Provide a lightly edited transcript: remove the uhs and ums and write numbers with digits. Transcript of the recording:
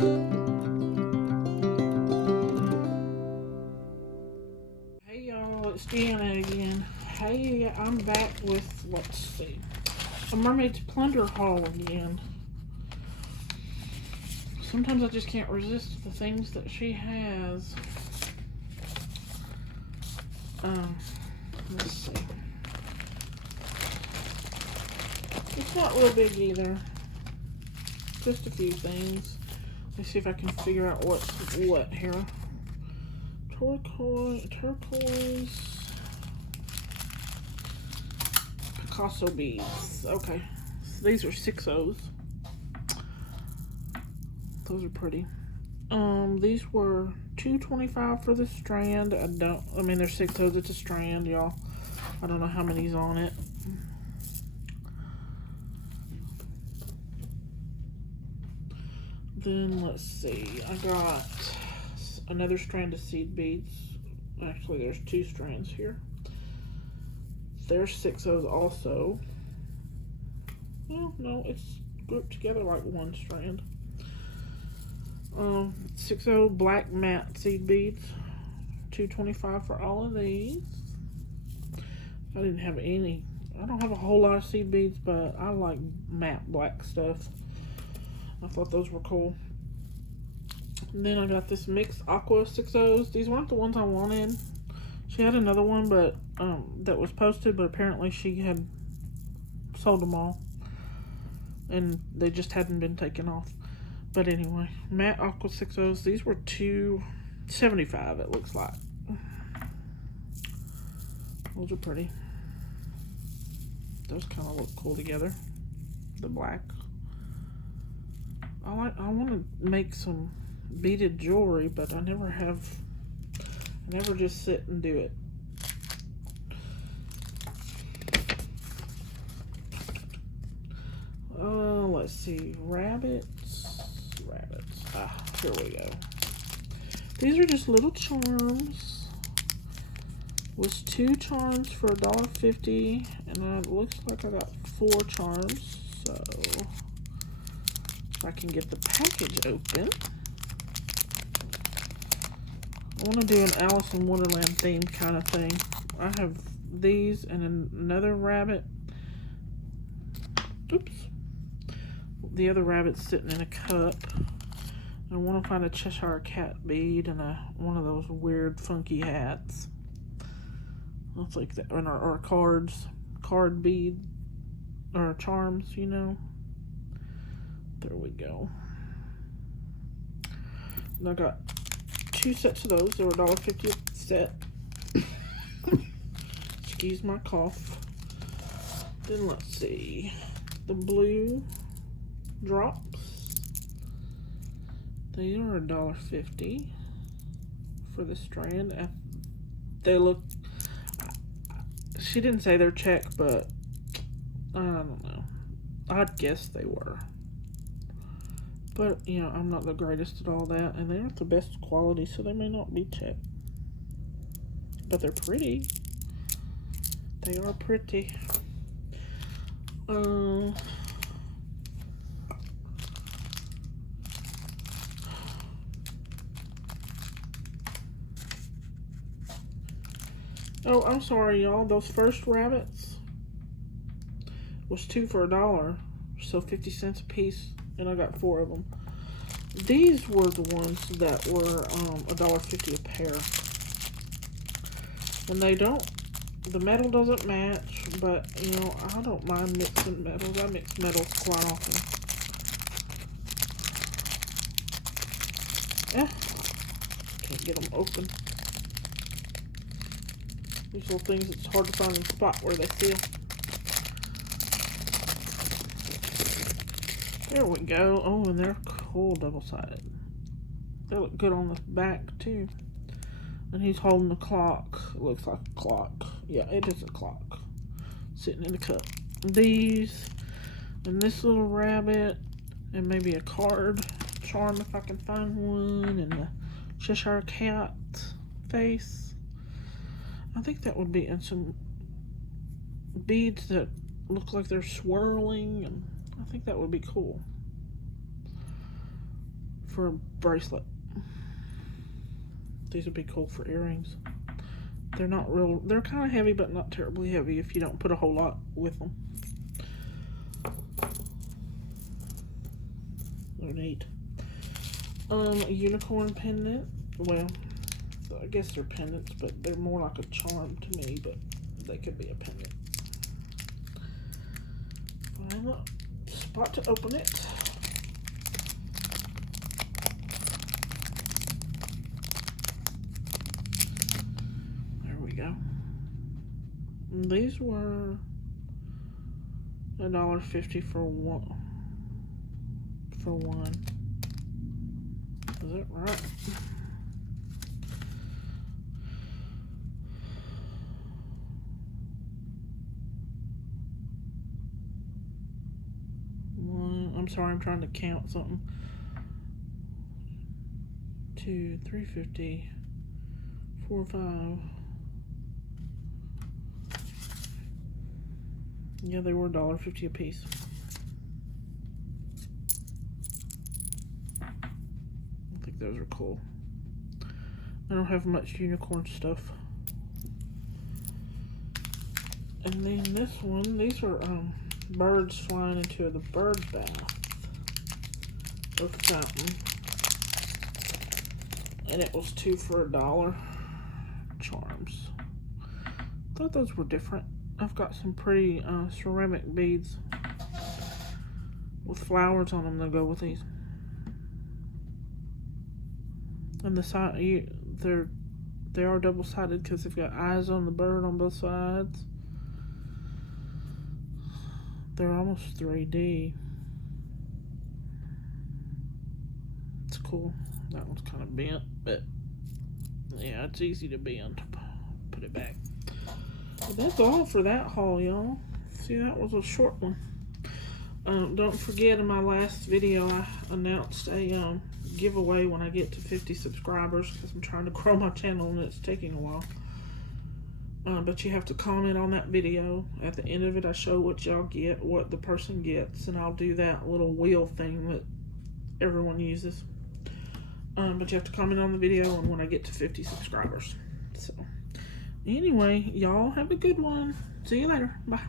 Hey y'all, it's Deanna again. Hey, I'm back with, let's see, a Mermaid's Plunder haul again. Sometimes I just can't resist the things that she has. Let's see. It's not real big either. Just a few things. Let's see if I can figure out what's what here. Turquoise, Picasso beads. Okay, so these are 6 O's. Those are pretty. These were $2.25 for the strand. I mean, they're 6 O's. It's a strand, y'all. I don't know how many's on it. Then let's see. I got another strand of seed beads. Actually, there's 2 strands here. There's 6 O's also. Well, no, it's grouped together like one strand. 6 O black matte seed beads. $2.25 for all of these. I didn't have any. I don't have a whole lot of seed beads, but I like matte black stuff. I thought those were cool. And then I got this mixed aqua 6 O's. These weren't the ones I wanted. She had another one, but that was posted, but apparently she had sold them all, and they just hadn't been taken off. But anyway, matte aqua 6 O's. These were $2.75. It looks like. Those are pretty. Those kind of look cool together. The black. I want to make some beaded jewelry, but I never just sit and do it. Let's see, rabbits. Here we go. These are just little charms. Was 2 charms for $1.50, and it looks like I got 4 charms. So if I can get the package open. I want to do an Alice in Wonderland themed kind of thing. I have these and another rabbit. Oops. The other rabbit's sitting in a cup. I want to find a Cheshire Cat bead and one of those weird funky hats. Looks like that, or card bead, or charms, you know. There we go. And I got 2 sets of those. They were $1.50 a set. Excuse my cough. Then let's see. The blue drops. These are $1.50 for the strand. They look. She didn't say they're check, but I don't know. I'd guess they were. But, you know, I'm not the greatest at all that. And they aren't the best quality, so they may not be cheap. But they're pretty. They are pretty. Oh, I'm sorry, y'all. Those first rabbits was 2 for $1. So 50 cents a piece. And I got 4 of them. These were the ones that were $1.50 a pair. And the metal doesn't match, but, you know, I don't mind mixing metals. I mix metals quite often. Can't get them open. These little things, it's hard to find a spot where they feel. There we go. Oh, and they're cool double-sided. They look good on the back, too. And he's holding a clock. It looks like a clock. Yeah, it is a clock. Sitting in a cup. These, and this little rabbit, and maybe a card charm if I can find one, and the Cheshire Cat face. I think that would be, and some beads that look like they're swirling, and I think that would be cool for a bracelet. These would be cool for earrings. They're not real, they're kind of heavy, but not terribly heavy if you don't put a whole lot with them. They're neat. A unicorn pendant. Well, I guess they're pendants, but they're more like a charm to me, but they could be a pendant. Find a spot to open it. There we go. And these were $1.50 for one. Is that right? I'm sorry, I'm trying to count something. 2, 3.50, 4, 5. Yeah, they were $1.50 a piece. I think those are cool. I don't have much unicorn stuff. And then this one, these are birds flying into the bird bath or fountain, and it was 2 for $1 charms. Thought those were different. I've got some pretty ceramic beads with flowers on them that go with these. And the side, they are double-sided because they've got eyes on the bird on both sides. They're almost 3D. It's cool. That one's kind of bent, but yeah, it's easy to bend. Put it back. But that's all for that haul, y'all. See, that was a short one. Don't forget, in my last video, I announced a giveaway when I get to 50 subscribers because I'm trying to grow my channel and it's taking a while. But you have to comment on that video. At the end of it, I show what y'all get, what the person gets, and I'll do that little wheel thing that everyone uses. But you have to comment on the video and when I get to 50 subscribers. So, anyway, y'all have a good one. See you later. Bye.